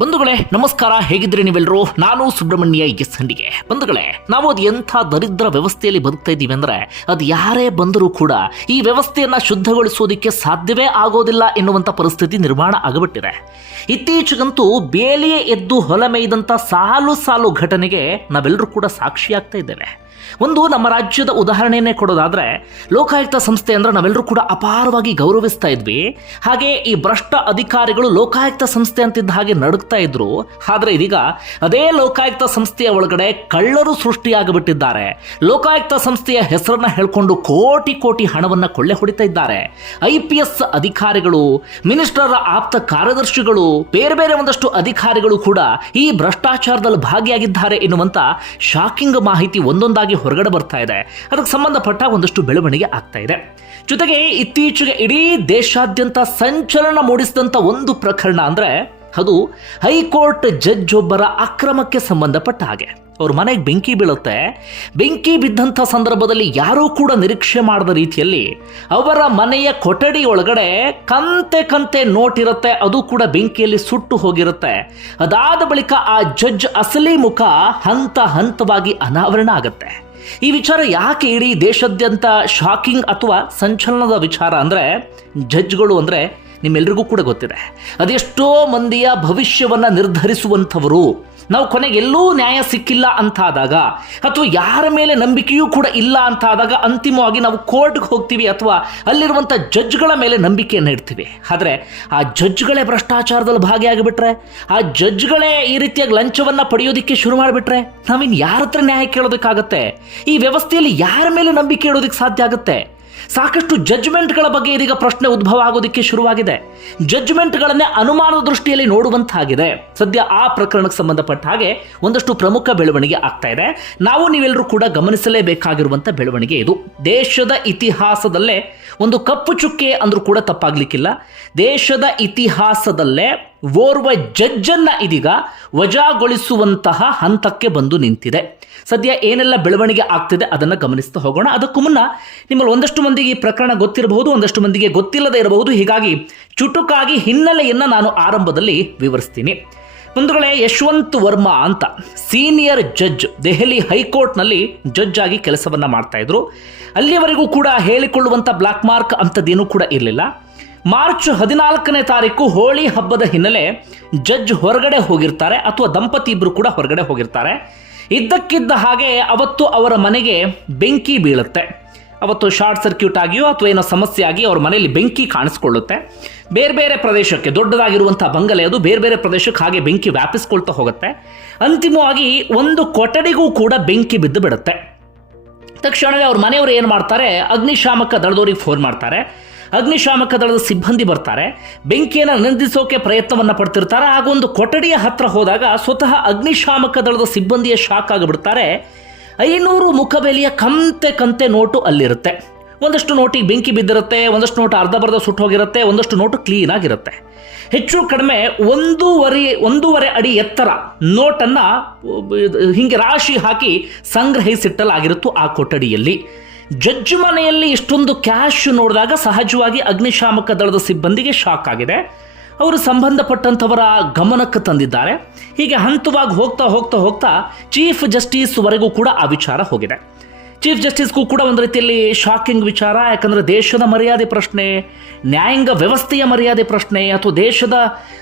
ಬಂಧುಗಳೇ, ನಮಸ್ಕಾರ. ಹೇಗಿದ್ರೆ ನೀವೆಲ್ಲರೂ ನಾನು ಸುಬ್ರಹ್ಮಣ್ಯ ಎಸ್ ಹಂಡಿಗೆ ಬಂಧುಗಳೇ, ನಾವು ಅದು ಎಂಥ ದರಿದ್ರ ವ್ಯವಸ್ಥೆಯಲ್ಲಿ ಬದುಕ್ತಾ ಇದ್ದೀವಿ ಅಂದ್ರೆ ಅದು ಯಾರೇ ಬಂದರೂ ಕೂಡ ಈ ವ್ಯವಸ್ಥೆಯನ್ನ ಶುದ್ಧಗೊಳಿಸೋದಿಕ್ಕೆ ಸಾಧ್ಯವೇ ಆಗೋದಿಲ್ಲ ಎನ್ನುವಂಥ ಪರಿಸ್ಥಿತಿ ನಿರ್ಮಾಣ ಆಗಬಿಟ್ಟಿದೆ. ಇತ್ತೀಚೆಗಂತೂ ಬೇಲಿಯೇ ಎದ್ದು ಹೊಲ ಮೇಯ್ದಂಥ ಸಾಲು ಸಾಲು ಘಟನೆಗೆ ನಾವೆಲ್ಲರೂ ಕೂಡ ಸಾಕ್ಷಿಯಾಗ್ತಾ ಇದ್ದೇವೆ. ಒಂದು ನಮ್ಮ ರಾಜ್ಯದ ಉದಾಹರಣೆಯನ್ನೇ ಕೊಡೋದಾದ್ರೆ, ಲೋಕಾಯುಕ್ತ ಸಂಸ್ಥೆ ಅಂದ್ರೆ ನಾವೆಲ್ಲರೂ ಕೂಡ ಅಪಾರವಾಗಿ ಗೌರವಿಸ್ತಾ ಇದ್ವಿ. ಹಾಗೆ ಈ ಭ್ರಷ್ಟ ಅಧಿಕಾರಿಗಳು ಲೋಕಾಯುಕ್ತ ಸಂಸ್ಥೆ ಅಂತಿದ್ದ ಹಾಗೆ ನಡುಕ್ತಾ ಇದ್ರು. ಆದ್ರೆ ಇದೀಗ ಅದೇ ಲೋಕಾಯುಕ್ತ ಸಂಸ್ಥೆಯ ಒಳಗಡೆ ಕಳ್ಳರು ಸೃಷ್ಟಿಯಾಗಿಬಿಟ್ಟಿದ್ದಾರೆ. ಲೋಕಾಯುಕ್ತ ಸಂಸ್ಥೆಯ ಹೆಸರನ್ನ ಹೇಳ್ಕೊಂಡು ಕೋಟಿ ಕೋಟಿ ಹಣವನ್ನ ಕೊಳ್ಳೆ ಹೊಡಿತಾ ಇದ್ದಾರೆ. ಐ ಅಧಿಕಾರಿಗಳು, ಮಿನಿಸ್ಟರ್ ಆಪ್ತ ಕಾರ್ಯದರ್ಶಿಗಳು, ಬೇರೆ ಬೇರೆ ಒಂದಷ್ಟು ಅಧಿಕಾರಿಗಳು ಕೂಡ ಈ ಭ್ರಷ್ಟಾಚಾರದಲ್ಲಿ ಭಾಗಿಯಾಗಿದ್ದಾರೆ ಎನ್ನುವಂತ ಶಾಕಿಂಗ್ ಮಾಹಿತಿ ಒಂದೊಂದಾಗಿ ಹೊರಗಡೆ ಬರ್ತಾ ಇದೆ. ಅದಕ್ಕೆ ಸಂಬಂಧಪಟ್ಟ ಒಂದಷ್ಟು ಬೆಳವಣಿಗೆ ಆಗ್ತಾ ಇದೆ. ಜೊತೆಗೆ ಇತ್ತೀಚೆಗೆ ಇಡೀ ದೇಶಾದ್ಯಂತ ಸಂಚಲನ ಮೂಡಿಸಿದಂತ ಒಂದು ಪ್ರಕರಣ ಅಂದ್ರೆ ಅದು ಹೈಕೋರ್ಟ್ ಜಡ್ಜ್ ಒಬ್ಬರ ಅಕ್ರಮಕ್ಕೆ ಸಂಬಂಧಪಟ್ಟ ಹಾಗೆ. ಅವ್ರ ಮನೆಗೆ ಬೆಂಕಿ ಬೀಳುತ್ತೆ. ಬೆಂಕಿ ಬಿದ್ದಂಥ ಸಂದರ್ಭದಲ್ಲಿ ಯಾರೂ ಕೂಡ ನಿರೀಕ್ಷೆ ಮಾಡದ ರೀತಿಯಲ್ಲಿ ಅವರ ಮನೆಯ ಕೊಠಡಿ ಒಳಗಡೆ ಕಂತೆ ಕಂತೆ ನೋಟ್ ಇರುತ್ತೆ. ಅದು ಕೂಡ ಬೆಂಕಿಯಲ್ಲಿ ಸುಟ್ಟು ಹೋಗಿರುತ್ತೆ. ಅದಾದ ಬಳಿಕ ಆ ಜಡ್ಜ್ ಅಸಲಿ ಮುಖ ಹಂತ ಹಂತವಾಗಿ ಅನಾವರಣ ಆಗುತ್ತೆ. ಈ ವಿಚಾರ ಯಾಕೆ ಇಡೀ ದೇಶಾದ್ಯಂತ ಶಾಕಿಂಗ್ ಅಥವಾ ಸಂಚಲನದ ವಿಚಾರ ಅಂದರೆ ಜಡ್ಜ್ಗಳು ಅಂದರೆ ನಿಮ್ಮೆಲ್ರಿಗೂ ಕೂಡ ಗೊತ್ತಿದೆ. ಅದೆಷ್ಟೋ ಮಂದಿಯ ಭವಿಷ್ಯವನ್ನು ನಿರ್ಧರಿಸುವಂಥವರು ನಾವು ಕೊನೆಗೆ ಎಲ್ಲೂ ನ್ಯಾಯ ಸಿಕ್ಕಿಲ್ಲ ಅಂತಾದಾಗ ಅಥವಾ ಯಾರ ಮೇಲೆ ನಂಬಿಕೆಯೂ ಕೂಡ ಇಲ್ಲ ಅಂತಾದಾಗ ಅಂತಿಮವಾಗಿ ನಾವು ಕೋರ್ಟ್ಗೆ ಹೋಗ್ತೀವಿ ಅಥವಾ ಅಲ್ಲಿರುವಂಥ ಜಡ್ಜ್ಗಳ ಮೇಲೆ ನಂಬಿಕೆಯನ್ನು ಇಡ್ತೀವಿ. ಆದರೆ ಆ ಜಡ್ಜ್ಗಳೇ ಭ್ರಷ್ಟಾಚಾರದಲ್ಲಿ ಭಾಗಿಯಾಗಿಬಿಟ್ರೆ, ಆ ಜಡ್ಜ್ಗಳೇ ಈ ರೀತಿಯಾಗಿ ಲಂಚವನ್ನು ಪಡೆಯೋದಕ್ಕೆ ಶುರು ಮಾಡಿಬಿಟ್ರೆ ನಾವಿನ್ನು ಯಾರ ಹತ್ರ ನ್ಯಾಯ ಕೇಳೋದಕ್ಕಾಗತ್ತೆ? ಈ ವ್ಯವಸ್ಥೆಯಲ್ಲಿ ಯಾರ ಮೇಲೆ ನಂಬಿಕೆ ಇಡೋದಕ್ಕೆ ಸಾಧ್ಯ ಆಗುತ್ತೆ? ಸಾಕಷ್ಟು ಜಜ್ಮೆಂಟ್ಗಳ ಬಗ್ಗೆ ಇದೀಗ ಪ್ರಶ್ನೆ ಉದ್ಭವ ಆಗೋದಕ್ಕೆ ಶುರುವಾಗಿದೆ. ಜಡ್ಜ್ಮೆಂಟ್ಗಳನ್ನೇ ಅನುಮಾನದ ದೃಷ್ಟಿಯಲ್ಲಿ ನೋಡುವಂತಾಗಿದೆ. ಸದ್ಯ ಆ ಪ್ರಕರಣಕ್ಕೆ ಸಂಬಂಧಪಟ್ಟ ಹಾಗೆ ಒಂದಷ್ಟು ಪ್ರಮುಖ ಬೆಳವಣಿಗೆ ಆಗ್ತಾ ಇದೆ. ನಾವು ನೀವೆಲ್ಲರೂ ಕೂಡ ಗಮನಿಸಲೇಬೇಕಾಗಿರುವಂಥ ಬೆಳವಣಿಗೆ ಇದು. ದೇಶದ ಇತಿಹಾಸದಲ್ಲೇ ಒಂದು ಕಪ್ಪು ಚುಕ್ಕೆ ಅಂದ್ರೂ ಕೂಡ ತಪ್ಪಾಗ್ಲಿಕ್ಕಿಲ್ಲ. ದೇಶದ ಇತಿಹಾಸದಲ್ಲೇ ಓರ್ವ ಜಡ್ಜನ್ನ ಇದೀಗ ವಜಾಗೊಳಿಸುವಂತಹ ಹಂತಕ್ಕೆ ಬಂದು ನಿಂತಿದೆ. ಸದ್ಯ ಏನೆಲ್ಲ ಬೆಳವಣಿಗೆ ಆಗ್ತಿದೆ ಅದನ್ನು ಗಮನಿಸ್ತಾ ಹೋಗೋಣ. ಅದಕ್ಕೂ ಮುನ್ನ ನಿಮ್ಮಲ್ಲಿ ಒಂದಷ್ಟು ಮಂದಿಗೆ ಈ ಪ್ರಕರಣ ಗೊತ್ತಿರಬಹುದು, ಒಂದಷ್ಟು ಮಂದಿಗೆ ಗೊತ್ತಿಲ್ಲದೆ ಇರಬಹುದು. ಹೀಗಾಗಿ ಚುಟುಕಾಗಿ ಹಿನ್ನೆಲೆಯನ್ನು ನಾನು ಆರಂಭದಲ್ಲಿ ವಿವರಿಸ್ತೀನಿ. ಮುಂದುಗಳೇ ಯಶವಂತ್ ವರ್ಮಾ ಅಂತ ಸೀನಿಯರ್ ಜಡ್ಜ್ ದೆಹಲಿ ಹೈಕೋರ್ಟ್ನಲ್ಲಿ ಜಡ್ಜ್ ಆಗಿ ಕೆಲಸವನ್ನು ಮಾಡ್ತಾ ಇದ್ರು. ಅಲ್ಲಿಯವರೆಗೂ ಕೂಡ ಹೇಳಿಕೊಳ್ಳುವಂಥ ಬ್ಲಾಕ್ ಮಾರ್ಕ್ ಅಂಥದ್ದೇನೂ ಕೂಡ ಇರಲಿಲ್ಲ. ಮಾರ್ಚ್ ಹದಿನಾಲ್ಕನೇ ತಾರೀಕು ಹೋಳಿ ಹಬ್ಬದ ಹಿನ್ನೆಲೆ ಜಡ್ಜ್ ಹೊರಗಡೆ ಹೋಗಿರ್ತಾರೆ ಅಥವಾ ದಂಪತಿ ಇಬ್ಬರು ಕೂಡ ಹೊರಗಡೆ ಹೋಗಿರ್ತಾರೆ. ಇದ್ದಕ್ಕಿದ್ದ ಹಾಗೆ ಅವತ್ತು ಅವರ ಮನೆಗೆ ಬೆಂಕಿ ಬೀಳುತ್ತೆ. ಅವತ್ತು ಶಾರ್ಟ್ ಸರ್ಕ್ಯೂಟ್ ಆಗಿಯೋ ಅಥವಾ ಏನೋ ಸಮಸ್ಯೆ ಆಗಿ ಅವ್ರ ಮನೆಯಲ್ಲಿ ಬೆಂಕಿ ಕಾಣಿಸ್ಕೊಳ್ಳುತ್ತೆ. ಬೇರೆ ಬೇರೆ ಪ್ರದೇಶಕ್ಕೆ, ದೊಡ್ಡದಾಗಿರುವಂಥ ಬಂಗಲೆ ಅದು ಬೇರೆ ಬೇರೆ ಪ್ರದೇಶಕ್ಕೆ ಹಾಗೆ ಬೆಂಕಿ ವ್ಯಾಪಿಸ್ಕೊಳ್ತಾ ಹೋಗುತ್ತೆ. ಅಂತಿಮವಾಗಿ ಒಂದು ಕೊಠಡಿಗೂ ಕೂಡ ಬೆಂಕಿ ಬಿದ್ದು ಬಿಡುತ್ತೆ ತಕ್ಷಣವೇ ಅವ್ರ ಮನೆಯವರು ಏನು ಮಾಡ್ತಾರೆ, ಅಗ್ನಿಶಾಮಕ ದಳದವರಿಗೆ ಫೋನ್ ಮಾಡ್ತಾರೆ. ಅಗ್ನಿಶಾಮಕ ದಳದ ಸಿಬ್ಬಂದಿ ಬರ್ತಾರೆ. ಬೆಂಕಿಯನ್ನು ನಂದಿಸೋಕೆ ಪ್ರಯತ್ನವನ್ನು ಪಡ್ತಿರ್ತಾರೆ. ಹಾಗೊಂದು ಕೊಠಡಿಯ ಹತ್ರ ಹೋದಾಗ ಸ್ವತಃ ಅಗ್ನಿಶಾಮಕ ದಳದ ಸಿಬ್ಬಂದಿಯ ಶಾಕ್ ಆಗಿಬಿಡ್ತಾರೆ. ಐನೂರು ಮುಖಬೆಲೆಯ ಕಂತೆ ಕಂತೆ ನೋಟು ಅಲ್ಲಿರುತ್ತೆ. ಒಂದಷ್ಟು ನೋಟಿಗೆ ಬೆಂಕಿ ಬಿದ್ದಿರುತ್ತೆ, ಒಂದಷ್ಟು ನೋಟು ಅರ್ಧ ಬರ್ಧ ಸುಟ್ಟು ಹೋಗಿರುತ್ತೆ, ಒಂದಷ್ಟು ನೋಟು ಕ್ಲೀನ್ ಆಗಿರುತ್ತೆ. ಹೆಚ್ಚು ಕಡಿಮೆ ಒಂದೂವರೆ ಒಂದೂವರೆ ಅಡಿ ಎತ್ತರ ನೋಟನ್ನು ಹಿಂಗೆ ರಾಶಿ ಹಾಕಿ ಸಂಗ್ರಹಿಸಿಟ್ಟಲಾಗಿರುತ್ತೋ ಆ ಕೊಠಡಿಯಲ್ಲಿ. ಜಡ್ಜ್ ಮನೆಯಲ್ಲಿ ಇಷ್ಟೊಂದು ಕ್ಯಾಶ್ ನೋಡಿದಾಗ ಸಹಜವಾಗಿ ಅಗ್ನಿಶಾಮಕ ದಳದ ಸಿಬ್ಬಂದಿಗೆ ಶಾಕ್ ಆಗಿದೆ. ಅವರು ಸಂಬಂಧಪಟ್ಟಂಥವರ ಗಮನಕ್ಕೆ ತಂದಿದ್ದಾರೆ. ಹೀಗೆ ಹಂತವಾಗಿ ಹೋಗ್ತಾ ಹೋಗ್ತಾ ಹೋಗ್ತಾ ಚೀಫ್ ಜಸ್ಟಿಸ್ವರೆಗೂ ಕೂಡ ಆ ವಿಚಾರ ಹೋಗಿದೆ. ಚೀಫ್ ಜಸ್ಟಿಸ್ಗೂ ಕೂಡ ಒಂದು ರೀತಿಯಲ್ಲಿ ಶಾಕಿಂಗ್ ವಿಚಾರ, ಯಾಕಂದರೆ ದೇಶದ ಮರ್ಯಾದೆ ಪ್ರಶ್ನೆ, ನ್ಯಾಯಾಂಗ ವ್ಯವಸ್ಥೆಯ ಮರ್ಯಾದೆ ಪ್ರಶ್ನೆ, ಅಥವಾ ದೇಶದ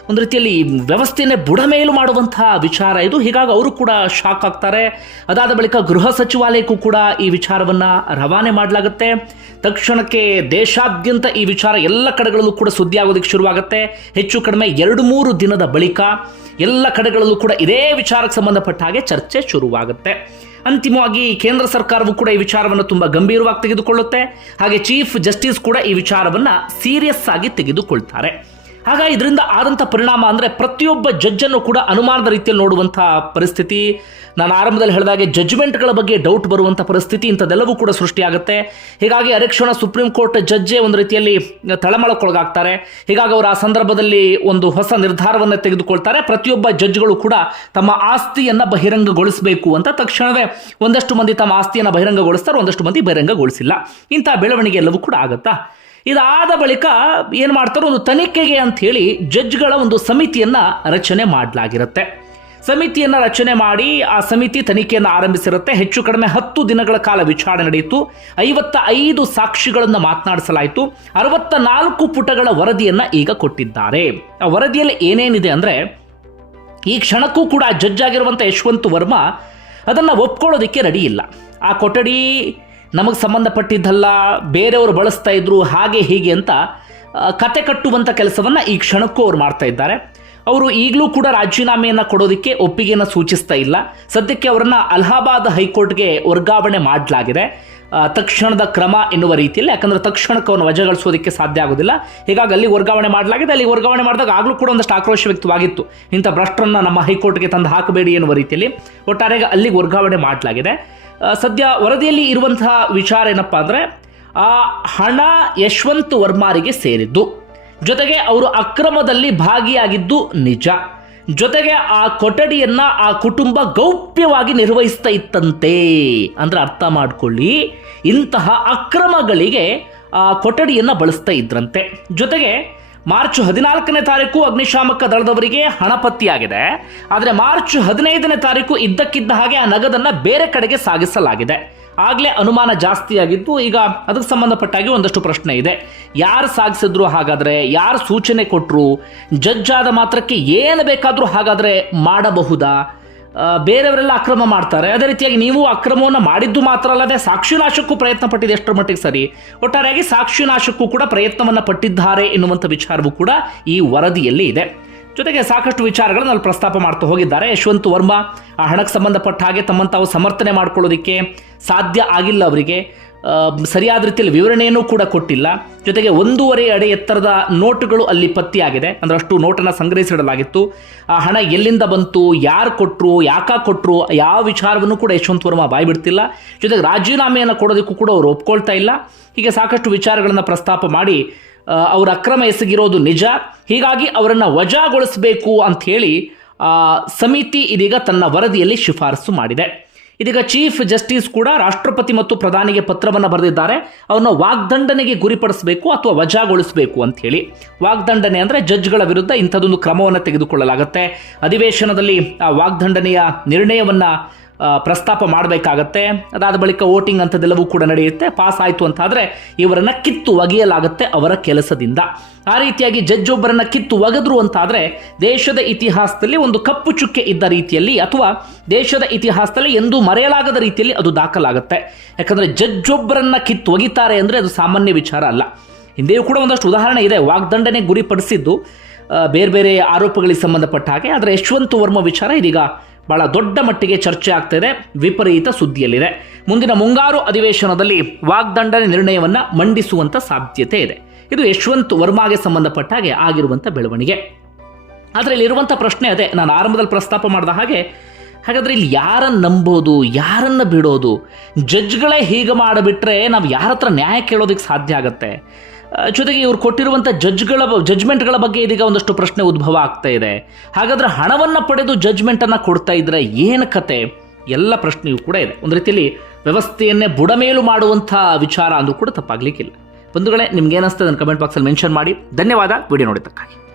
ಒಂದು ರೀತಿಯಲ್ಲಿ ವ್ಯವಸ್ಥೆಯನ್ನೇ ಬುಡಮೇಲು ಮಾಡುವಂತಹ ವಿಚಾರ ಇದು. ಹೀಗಾಗಿ ಅವರು ಕೂಡ ಶಾಕ್ ಆಗ್ತಾರೆ. ಅದಾದ ಬಳಿಕ ಗೃಹ ಸಚಿವಾಲಯಕ್ಕೂ ಕೂಡ ಈ ವಿಚಾರವನ್ನು ರವಾನೆ ಮಾಡಲಾಗುತ್ತೆ. ತಕ್ಷಣಕ್ಕೆ ದೇಶಾದ್ಯಂತ ಈ ವಿಚಾರ ಎಲ್ಲ ಕಡೆಗಳಲ್ಲೂ ಕೂಡ ಸುದ್ದಿ ಆಗೋದಕ್ಕೆ ಶುರುವಾಗುತ್ತೆ. ಹೆಚ್ಚು ಕಡಿಮೆ ಎರಡು ಮೂರು ದಿನದ ಬಳಿಕ ಎಲ್ಲ ಕಡೆಗಳಲ್ಲೂ ಕೂಡ ಇದೇ ವಿಚಾರಕ್ಕೆ ಸಂಬಂಧಪಟ್ಟ ಹಾಗೆ ಚರ್ಚೆ ಶುರುವಾಗುತ್ತೆ. ಅಂತಿಮವಾಗಿ ಕೇಂದ್ರ ಸರ್ಕಾರವು ಕೂಡ ಈ ವಿಚಾರವನ್ನು ತುಂಬ ಗಂಭೀರವಾಗಿ ತೆಗೆದುಕೊಳ್ಳುತ್ತೆ. ಹಾಗೆ ಚೀಫ್ ಜಸ್ಟಿಸ್ ಕೂಡ ಈ ವಿಚಾರವನ್ನು ಸೀರಿಯಸ್ ಆಗಿ ತೆಗೆದುಕೊಳ್ತಾರೆ. ಆಗ ಇದರಿಂದ ಆದಂಥ ಪರಿಣಾಮ ಅಂದರೆ ಪ್ರತಿಯೊಬ್ಬ ಜಡ್ಜನ್ನು ಕೂಡ ಅನುಮಾನದ ರೀತಿಯಲ್ಲಿ ನೋಡುವಂಥ ಪರಿಸ್ಥಿತಿ. ನಾನು ಆರಂಭದಲ್ಲಿ ಹೇಳಿದಾಗೆ ಜಜ್ಮೆಂಟ್ಗಳ ಬಗ್ಗೆ ಡೌಟ್ ಬರುವಂಥ ಪರಿಸ್ಥಿತಿ ಇಂಥದ್ದೆಲ್ಲವೂ ಕೂಡ ಸೃಷ್ಟಿಯಾಗುತ್ತೆ. ಹೀಗಾಗಿ ಅರೆಕ್ಷಣ ಸುಪ್ರೀಂ ಕೋರ್ಟ್ ಜಡ್ಜೆ ಒಂದು ರೀತಿಯಲ್ಲಿ ತಳಮಳಕ್ಕೊಳಗಾಗ್ತಾರೆ. ಹೀಗಾಗಿ ಅವರು ಆ ಸಂದರ್ಭದಲ್ಲಿ ಒಂದು ಹೊಸ ನಿರ್ಧಾರವನ್ನು ತೆಗೆದುಕೊಳ್ತಾರೆ. ಪ್ರತಿಯೊಬ್ಬ ಜಡ್ಜ್ಗಳು ಕೂಡ ತಮ್ಮ ಆಸ್ತಿಯನ್ನು ಬಹಿರಂಗಗೊಳಿಸಬೇಕು ಅಂತ ತಕ್ಷಣವೇ ಒಂದಷ್ಟು ಮಂದಿ ತಮ್ಮ ಆಸ್ತಿಯನ್ನು ಬಹಿರಂಗಗೊಳಿಸ್ತಾರೆ, ಒಂದಷ್ಟು ಮಂದಿ ಬಹಿರಂಗಗೊಳಿಸಿಲ್ಲ. ಇಂಥ ಬೆಳವಣಿಗೆ ಎಲ್ಲವೂ ಕೂಡ ಆಗುತ್ತಾ? ಇದಾದ ಬಳಿಕ ಏನು ಮಾಡ್ತಾರೆ ಒಂದು ತನಿಖೆಗೆ ಅಂತ ಹೇಳಿ ಜಡ್ಜ್ಗಳ ಒಂದು ಸಮಿತಿಯನ್ನು ರಚನೆ ಮಾಡಲಾಗಿರುತ್ತೆ. ಸಮಿತಿಯನ್ನ ರಚನೆ ಮಾಡಿ ಆ ಸಮಿತಿ ತನಿಖೆಯನ್ನು ಆರಂಭಿಸಿರುತ್ತೆ. ಹೆಚ್ಚು ಕಡಿಮೆ ಹತ್ತು ದಿನಗಳ ಕಾಲ ವಿಚಾರಣೆ ನಡೆಯಿತು. ಐವತ್ತ ಐದು ಸಾಕ್ಷಿಗಳನ್ನು ಮಾತನಾಡಿಸಲಾಯಿತು. ಅರವತ್ತ ನಾಲ್ಕು ಪುಟಗಳ ವರದಿಯನ್ನು ಈಗ ಕೊಟ್ಟಿದ್ದಾರೆ. ಆ ವರದಿಯಲ್ಲಿ ಏನೇನಿದೆ ಅಂದರೆ ಈ ಕ್ಷಣಕ್ಕೂ ಕೂಡ ಜಡ್ಜ್ ಆಗಿರುವಂಥ ಯಶವಂತ್ ವರ್ಮಾ ಅದನ್ನು ಒಪ್ಕೊಳ್ಳೋದಕ್ಕೆ ರೆಡಿ ಇಲ್ಲ. ಆ ಕೊಠಡಿ ನಮಗೆ ಸಂಬಂಧಪಟ್ಟಿದ್ದಲ್ಲ, ಬೇರೆಯವರು ಬಳಸ್ತಾ ಇದ್ರು ಹಾಗೆ ಹೀಗೆ ಅಂತ ಕತೆ ಕಟ್ಟುವಂಥ ಕೆಲಸವನ್ನು ಈ ಕ್ಷಣಕ್ಕೂ ಅವ್ರು ಮಾಡ್ತಾ ಇದ್ದಾರೆ. ಅವರು ಈಗಲೂ ಕೂಡ ರಾಜೀನಾಮೆಯನ್ನು ಕೊಡೋದಕ್ಕೆ ಒಪ್ಪಿಗೆಯನ್ನು ಸೂಚಿಸ್ತಾ ಇಲ್ಲ. ಸದ್ಯಕ್ಕೆ ಅವರನ್ನು ಅಲಹಾಬಾದ್ ಹೈಕೋರ್ಟ್ಗೆ ವರ್ಗಾವಣೆ ಮಾಡಲಾಗಿದೆ. ತಕ್ಷಣದ ಕ್ರಮ ಎನ್ನುವ ರೀತಿಯಲ್ಲಿ, ಯಾಕಂದರೆ ತಕ್ಷಣಕ್ಕೆ ಅವನು ವಜಗಳಿಸೋದಕ್ಕೆ ಸಾಧ್ಯ ಆಗೋದಿಲ್ಲ. ಹೀಗಾಗಿ ಅಲ್ಲಿ ವರ್ಗಾವಣೆ ಮಾಡಲಾಗಿದೆ. ಅಲ್ಲಿ ವರ್ಗಾವಣೆ ಮಾಡಿದಾಗ ಆಗಲೂ ಕೂಡ ಒಂದಷ್ಟು ಆಕ್ರೋಶ ವ್ಯಕ್ತವಾಗಿತ್ತು. ಇಂಥ ಭ್ರಷ್ಟರನ್ನು ನಮ್ಮ ಹೈಕೋರ್ಟ್ಗೆ ತಂದು ಹಾಕಬೇಡಿ ಎನ್ನುವ ರೀತಿಯಲ್ಲಿ. ಒಟ್ಟಾರೆಗೆ ಅಲ್ಲಿಗೆ ವರ್ಗಾವಣೆ ಮಾಡಲಾಗಿದೆ. ಸದ್ಯ ವರದಿಯಲ್ಲಿ ಇರುವಂತಹ ವಿಚಾರ ಏನಪ್ಪ ಅಂದರೆ, ಆ ಹಣ ಯಶವಂತ್ ವರ್ಮಾರಿಗೆ ಸೇರಿದ್ದು. ಜೊತೆಗೆ ಅವರು ಅಕ್ರಮದಲ್ಲಿ ಭಾಗಿಯಾಗಿದ್ದು ನಿಜ. ಜೊತೆಗೆ ಆ ಕೊಠಡಿಯನ್ನ ಆ ಕುಟುಂಬ ಗೌಪ್ಯವಾಗಿ ನಿರ್ವಹಿಸ್ತಾ ಇತ್ತಂತೆ ಅಂದ್ರೆ ಅರ್ಥ ಮಾಡ್ಕೊಳ್ಳಿ. ಇಂತಹ ಅಕ್ರಮಗಳಿಗೆ ಆ ಕೊಠಡಿಯನ್ನ ಬಳಸ್ತಾ ಇದ್ರಂತೆ. ಜೊತೆಗೆ ಮಾರ್ಚ್ ಹದಿನಾಲ್ಕನೇ ತಾರೀಕು ಅಗ್ನಿಶಾಮಕ ದಳದವರಿಗೆ ಹಣ ಪತ್ತೆಯಾಗಿದೆ ಆದರೆ ಮಾರ್ಚ್ ಹದಿನೈದನೇ ತಾರೀಕು ಇದ್ದಕ್ಕಿದ್ದ ಹಾಗೆ ಆ ನಗದನ್ನು ಬೇರೆ ಕಡೆಗೆ ಸಾಗಿಸಲಾಗಿದೆ. ಆಗಲೇ ಅನುಮಾನ ಜಾಸ್ತಿಯಾಗಿದ್ದು ಈಗ ಅದಕ್ಕೆ ಸಂಬಂಧಪಟ್ಟಾಗಿ ಒಂದಷ್ಟು ಪ್ರಶ್ನೆ ಇದೆ. ಯಾರು ಸಾಗಿಸಿದ್ರು ಹಾಗಾದರೆ, ಯಾರು ಸೂಚನೆ ಕೊಟ್ಟರು ಜಡ್ಜ್ ಆದ ಮಾತ್ರಕ್ಕೆ ಏನು ಬೇಕಾದರೂ ಹಾಗಾದರೆ ಮಾಡಬಹುದಾ? ಬೇರೆಯವರೆಲ್ಲ ಅಕ್ರಮ ಮಾಡ್ತಾರೆ. ಅದೇ ರೀತಿಯಾಗಿ ನೀವು ಅಕ್ರಮವನ್ನು ಮಾಡಿದ್ದು ಮಾತ್ರ ಅಲ್ಲದೆ ಸಾಕ್ಷಿ ನಾಶಕ್ಕೂ ಪ್ರಯತ್ನ ಪಟ್ಟಿದೆ ಎಷ್ಟರ ಮಟ್ಟಿಗೆ ಸರಿ. ಒಟ್ಟಾರೆಯಾಗಿ ಸಾಕ್ಷಿ ನಾಶಕ್ಕೂ ಕೂಡ ಪ್ರಯತ್ನವನ್ನು ಪಟ್ಟಿದ್ದಾರೆ ಎನ್ನುವಂಥ ವಿಚಾರವೂ ಕೂಡ ಈ ವರದಿಯಲ್ಲಿ ಇದೆ. ಜೊತೆಗೆ ಸಾಕಷ್ಟು ವಿಚಾರಗಳನ್ನು ಅಲ್ಲಿ ಪ್ರಸ್ತಾಪ ಮಾಡ್ತಾ ಹೋಗಿದ್ದಾರೆ. ಯಶವಂತ್ ವರ್ಮಾ ಆ ಹಣಕ್ಕೆ ಸಂಬಂಧಪಟ್ಟ ಹಾಗೆ ತಮ್ಮನ್ನು ಸಮರ್ಥನೆ ಮಾಡ್ಕೊಳ್ಳೋದಕ್ಕೆ ಸಾಧ್ಯ ಆಗಿಲ್ಲ ಅವರಿಗೆ. ಸರಿಯಾದ ರೀತಿಯಲ್ಲಿ ವಿವರಣೆಯನ್ನು ಕೂಡ ಕೊಟ್ಟಿಲ್ಲ. ಜೊತೆಗೆ ಒಂದೂವರೆ ಅಡಿ ಎತ್ತರದ ನೋಟುಗಳು ಅಲ್ಲಿ ಪತ್ತೆಯಾಗಿದೆ. ಅಂದರೆ ಅಷ್ಟು ನೋಟನ್ನು ಸಂಗ್ರಹಿಸಿಡಲಾಗಿತ್ತು. ಆ ಹಣ ಎಲ್ಲಿಂದ ಬಂತು, ಯಾರು ಕೊಟ್ಟರು ಯಾಕ ಕೊಟ್ಟರು ಯಾವ ವಿಚಾರವನ್ನು ಕೂಡ ಯಶವಂತ್ ವರ್ಮಾ ಬಾಯ್ಬಿಡ್ತಿಲ್ಲ ಜೊತೆಗೆ ರಾಜೀನಾಮೆಯನ್ನು ಕೊಡೋದಕ್ಕೂ ಕೂಡ ಅವರು ಒಪ್ಕೊಳ್ತಾ ಇಲ್ಲ. ಹೀಗೆ ಸಾಕಷ್ಟು ವಿಚಾರಗಳನ್ನು ಪ್ರಸ್ತಾಪ ಮಾಡಿ ಅವರ ಅಕ್ರಮ ಎಸಗಿರೋದು ನಿಜ. ಹೀಗಾಗಿ ಅವರನ್ನು ವಜಾಗೊಳಿಸಬೇಕು ಅಂತ ಹೇಳಿ ಸಮಿತಿ ಇದೀಗ ತನ್ನ ವರದಿಯಲ್ಲಿ ಶಿಫಾರಸು ಮಾಡಿದೆ. ಇದೀಗ ಚೀಫ್ ಜಸ್ಟಿಸ್ ಕೂಡ ರಾಷ್ಟ್ರಪತಿ ಮತ್ತು ಪ್ರಧಾನಿಗೆ ಪತ್ರವನ್ನು ಬರೆದಿದ್ದಾರೆ. ಅವನ್ನ ವಾಗ್ದಂಡನೆಗೆ ಗುರಿಪಡಿಸಬೇಕು ಅಥವಾ ವಜಾಗೊಳಿಸಬೇಕು ಅಂತ ಹೇಳಿ. ವಾಗ್ದಂಡನೆ ಅಂದರೆ ಜಡ್ಜ್ಗಳ ವಿರುದ್ಧ ಇಂಥದ್ದೊಂದು ಕ್ರಮವನ್ನು ತೆಗೆದುಕೊಳ್ಳಲಾಗುತ್ತೆ. ಅಧಿವೇಶನದಲ್ಲಿ ಆ ವಾಗ್ದಂಡನೆಯ ನಿರ್ಣಯವನ್ನ ಪ್ರಸ್ತಾಪ ಮಾಡಬೇಕಾಗತ್ತೆ. ಅದಾದ ಬಳಿಕ ವೋಟಿಂಗ್ ಅಂಥದ್ದೆಲ್ಲವೂ ಕೂಡ ನಡೆಯುತ್ತೆ. ಪಾಸ್ ಆಯಿತು ಅಂತಾದರೆ ಇವರನ್ನು ಕಿತ್ತು ಒಗೆಯಲಾಗುತ್ತೆ ಅವರ ಕೆಲಸದಿಂದ. ಆ ರೀತಿಯಾಗಿ ಜಡ್ಜ್ ಕಿತ್ತು ಒಗೆದ್ರು ಅಂತಾದರೆ ದೇಶದ ಇತಿಹಾಸದಲ್ಲಿ ಒಂದು ಕಪ್ಪು ಚುಕ್ಕೆ ಇದ್ದ ರೀತಿಯಲ್ಲಿ ಅಥವಾ ದೇಶದ ಇತಿಹಾಸದಲ್ಲಿ ಎಂದೂ ಮರೆಯಲಾಗದ ರೀತಿಯಲ್ಲಿ ಅದು ದಾಖಲಾಗುತ್ತೆ. ಯಾಕಂದರೆ ಜಡ್ಜ್ ಕಿತ್ತು ಒಗಿತಾರೆ ಅಂದರೆ ಅದು ಸಾಮಾನ್ಯ ವಿಚಾರ ಅಲ್ಲ. ಹಿಂದೆಯೂ ಕೂಡ ಒಂದಷ್ಟು ಉದಾಹರಣೆ ಇದೆ. ವಾಗ್ದಂಡನೆ ಗುರಿಪಡಿಸಿದ್ದು ಬೇರೆ ಬೇರೆ ಆರೋಪಗಳಿಗೆ ಸಂಬಂಧಪಟ್ಟ ಹಾಗೆ. ಆದರೆ ಯಶವಂತ ವರ್ಮ ವಿಚಾರ ಇದೀಗ ಬಹಳ ದೊಡ್ಡ ಮಟ್ಟಿಗೆ ಚರ್ಚೆ ಆಗ್ತಿದೆ ವಿಪರೀತ ಸುದ್ದಿಯಲ್ಲಿದೆ. ಮುಂದಿನ ಮುಂಗಾರು ಅಧಿವೇಶನದಲ್ಲಿ ವಾಗ್ದಂಡನೆ ನಿರ್ಣಯವನ್ನು ಮಂಡಿಸುವಂತ ಸಾಧ್ಯತೆ ಇದೆ. ಇದು ಯಶವಂತ್ ವರ್ಮಾಗೆ ಸಂಬಂಧಪಟ್ಟ ಹಾಗೆ ಆಗಿರುವಂಥ ಬೆಳವಣಿಗೆ. ಆದರೆ ಇಲ್ಲಿರುವಂಥ ಪ್ರಶ್ನೆ ಅದೇ, ನಾನು ಆರಂಭದಲ್ಲಿ ಪ್ರಸ್ತಾಪ ಮಾಡಿದ ಹಾಗೆ, ಹಾಗಾದರೆ ಇಲ್ಲಿ ಯಾರನ್ನು ನಂಬೋದು, ಯಾರನ್ನು ಬಿಡೋದು? ಜಡ್ಜ್ಗಳೇ ಹೀಗೆ ಮಾಡಿಬಿಟ್ರೆ ನಾವು ಯಾರ ಹತ್ರ ನ್ಯಾಯ ಕೇಳೋದಕ್ಕೆ ಸಾಧ್ಯ ಆಗುತ್ತೆ? ಜೊತೆಗೆ ಇವರು ಕೊಟ್ಟಿರುವಂಥ ಜಡ್ಜ್ಗಳ ಜಜ್ಮೆಂಟ್ಗಳ ಬಗ್ಗೆ ಇದೀಗ ಒಂದಷ್ಟು ಪ್ರಶ್ನೆ ಉದ್ಭವ ಆಗ್ತಾ ಇದೆ. ಹಾಗಾದ್ರೆ ಹಣವನ್ನು ಪಡೆದು ಜಜ್ಮೆಂಟನ್ನು ಕೊಡ್ತಾ ಇದ್ರೆ ಏನು ಕತೆ? ಎಲ್ಲ ಪ್ರಶ್ನೆಯೂ ಕೂಡ ಇದೆ. ಒಂದು ರೀತಿಯಲ್ಲಿ ವ್ಯವಸ್ಥೆಯನ್ನೇ ಬುಡಮೇಲು ಮಾಡುವಂಥ ವಿಚಾರ ಅಂದು ಕೂಡ ತಪ್ಪಾಗ್ಲಿಕ್ಕಿಲ್ಲ. ಬಂಧುಗಳೇ, ನಿಮ್ಗೆ ಏನಿಸ್ತದೆ ನನ್ನ ಕಮೆಂಟ್ ಬಾಕ್ಸಲ್ಲಿ ಮೆನ್ಷನ್ ಮಾಡಿ. ಧನ್ಯವಾದ. ವಿಡಿಯೋ ನೋಡಿದ್ದಕ್ಕಾಗಿ.